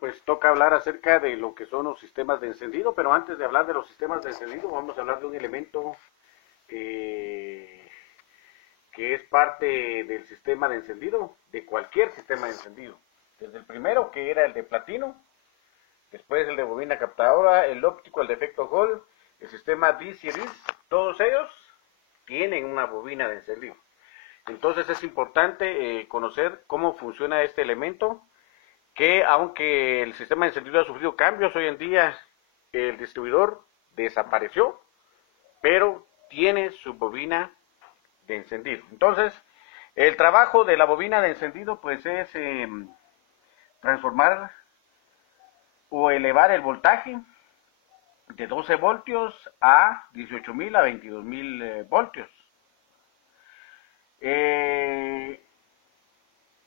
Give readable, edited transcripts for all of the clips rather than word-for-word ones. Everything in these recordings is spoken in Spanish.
pues toca hablar acerca de lo que son los sistemas de encendido, pero antes de hablar de los sistemas de encendido, vamos a hablar de un elemento que es parte del sistema de encendido, de cualquier sistema de encendido. Desde el primero, que era el de platino, después el de bobina captadora, el óptico, el de efecto Hall, el sistema D-Series, todos ellos tienen una bobina de encendido. Entonces es importante conocer cómo funciona este elemento, que aunque el sistema de encendido ha sufrido cambios, hoy en día el distribuidor desapareció, pero tiene su bobina de encendido. Entonces, el trabajo de la bobina de encendido pues es transformar o elevar el voltaje de 12 voltios a 18.000 a 22.000 voltios.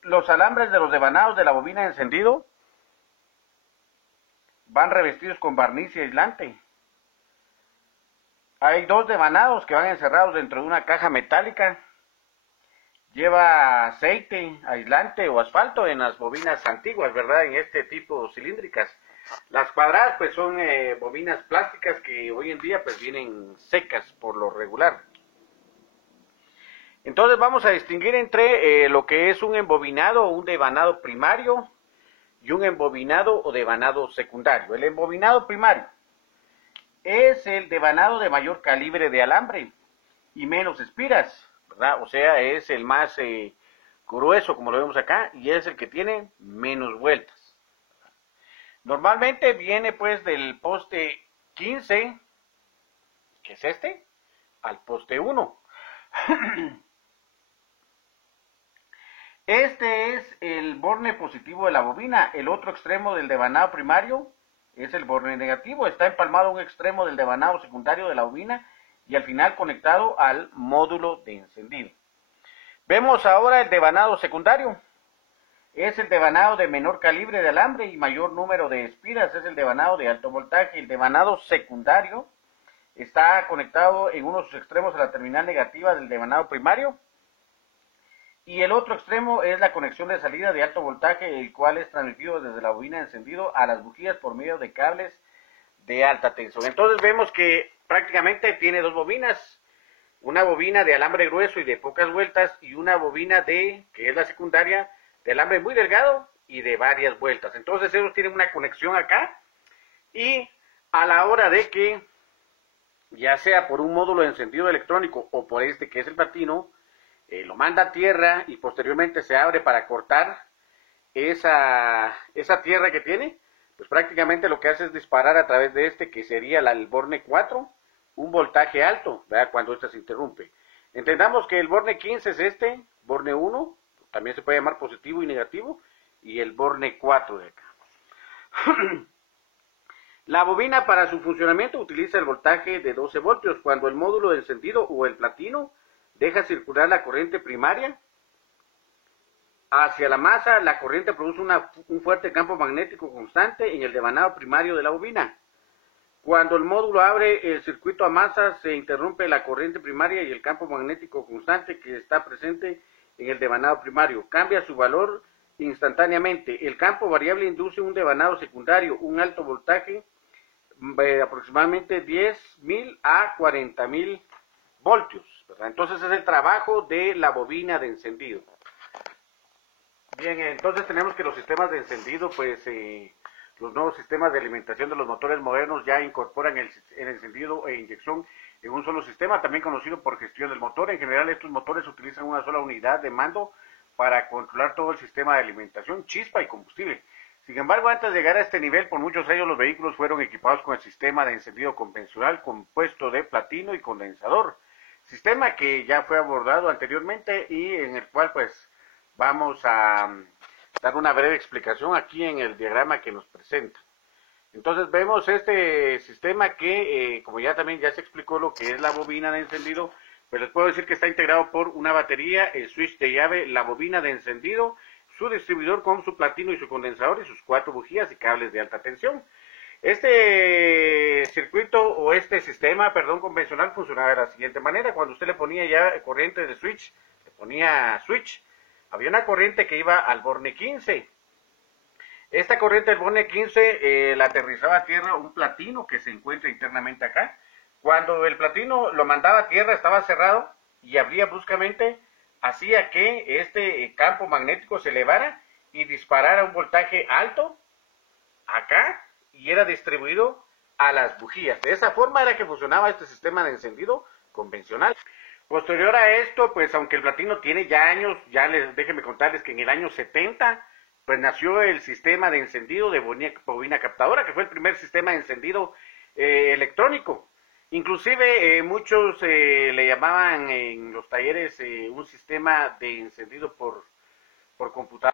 Los alambres de los devanados de la bobina de encendido van revestidos con barniz y aislante. Hay dos devanados que van encerrados dentro de una caja metálica. Lleva aceite, aislante o asfalto en las bobinas antiguas, ¿verdad? En este tipo cilíndricas. Las cuadradas pues son bobinas plásticas que hoy en día pues vienen secas por lo regular. Entonces vamos a distinguir entre lo que es un embobinado o un devanado primario y un embobinado o devanado secundario. El embobinado primario es el devanado de mayor calibre de alambre y menos espiras, ¿verdad? O sea, es el más grueso, como lo vemos acá, y es el que tiene menos vueltas. Normalmente viene pues del poste 15, que es este, al poste 1. Este es el borne positivo de la bobina. El otro extremo del devanado primario es el borne negativo. Está empalmado a un extremo del devanado secundario de la bobina y al final conectado al módulo de encendido. Vemos ahora el devanado secundario. Es el devanado de menor calibre de alambre y mayor número de espiras. Es el devanado de alto voltaje. El devanado secundario está conectado en uno de sus extremos a la terminal negativa del devanado primario. Y el otro extremo es la conexión de salida de alto voltaje, el cual es transmitido desde la bobina de encendido a las bujías por medio de cables de alta tensión. Entonces vemos que prácticamente tiene dos bobinas, una bobina de alambre grueso y de pocas vueltas y una bobina que es la secundaria, de alambre muy delgado y de varias vueltas. Entonces ellos tienen una conexión acá y a la hora de que, ya sea por un módulo de encendido electrónico o por este que es el platino, lo manda a tierra y posteriormente se abre para cortar esa tierra que tiene, pues prácticamente lo que hace es disparar a través de este, que sería el borne 4, un voltaje alto, ¿verdad? Cuando este se interrumpe. Entendamos que el borne 15 es este, borne 1, también se puede llamar positivo y negativo, y el borne 4 de acá. La bobina para su funcionamiento utiliza el voltaje de 12 voltios. Cuando el módulo de encendido o el platino deja circular la corriente primaria hacia la masa, la corriente produce un fuerte campo magnético constante en el devanado primario de la bobina. Cuando el módulo abre el circuito a masa, se interrumpe la corriente primaria y el campo magnético constante que está presente en el devanado primario cambia su valor instantáneamente. El campo variable induce un devanado secundario, un alto voltaje, aproximadamente 10.000 a 40.000 voltios, ¿verdad? Entonces es el trabajo de la bobina de encendido. Bien, entonces tenemos que los sistemas de encendido, pues los nuevos sistemas de alimentación de los motores modernos ya incorporan el encendido e inyección en un solo sistema, también conocido por gestión del motor. En general estos motores utilizan una sola unidad de mando para controlar todo el sistema de alimentación, chispa y combustible. Sin embargo, antes de llegar a este nivel, por muchos años los vehículos fueron equipados con el sistema de encendido convencional compuesto de platino y condensador, sistema que ya fue abordado anteriormente y en el cual pues vamos a dar una breve explicación aquí en el diagrama que nos presenta. Entonces vemos este sistema que, como ya se explicó lo que es la bobina de encendido, pues les puedo decir que está integrado por una batería, el switch de llave, la bobina de encendido, su distribuidor con su platino y su condensador y sus 4 bujías y cables de alta tensión. Este circuito o este sistema, convencional funcionaba de la siguiente manera. Cuando usted le ponía ya corriente de switch, le ponía switch, había una corriente que iba al borne 15. Esta corriente del Bone 15 la aterrizaba a tierra un platino que se encuentra internamente acá. Cuando el platino lo mandaba a tierra estaba cerrado y abría bruscamente, hacía que este campo magnético se elevara y disparara un voltaje alto acá y era distribuido a las bujías. De esa forma era que funcionaba este sistema de encendido convencional. Posterior a esto, pues aunque el platino tiene ya años, déjenme contarles que en el año 70 pues nació el sistema de encendido de bobina captadora, que fue el primer sistema de encendido electrónico. Inclusive muchos le llamaban en los talleres un sistema de encendido por computadora.